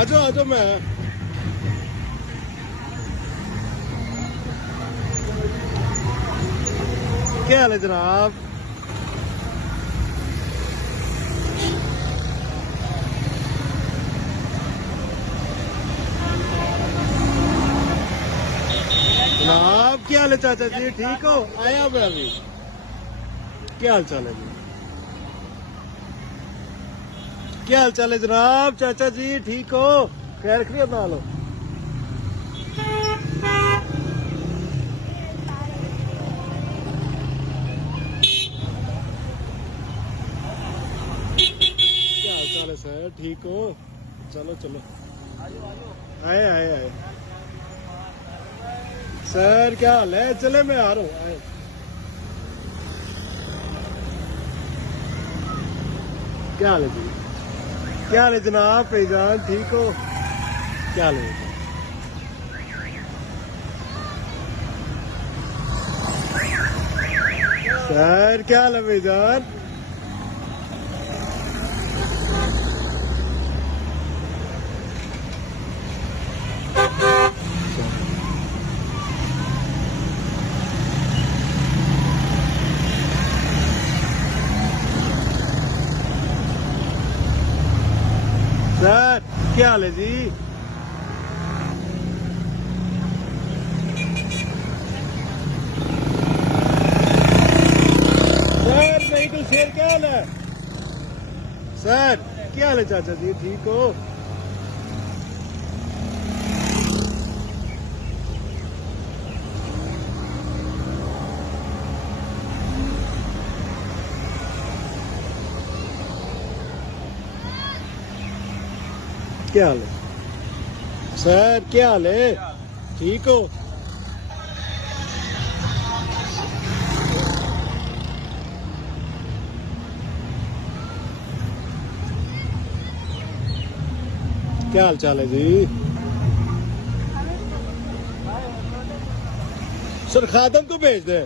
आ जाओ मैं क्या हाल है जनाब? जनाब क्या हाल है चाचा जी? ठीक हो? आया मैं अभी। क्या हाल चाल है जी? क्या हाल चाल है जनाब? चाचा जी ठीक हो? खैर खैरियत ना लो। क्या हाल चाल है सर? ठीक हो? चलो चलो आए आए आए। सर क्या हाल है? चले मैं आ रहा हूँ आए। क्या हाल है जी? क्या हाल है जनाब? फैजान ठीक हो? क्या हाल है? सर क्या हाल है फैजान? सर क्या हाल है जी? सर नहीं तो शेर क्या हाल है? सर क्या हाल है चाचा जी? ठीक हो? क्या हाल है? सर क्या हाल है? ठीक हो? क्या हाल चाल है जी? सर खादम को भेज दे।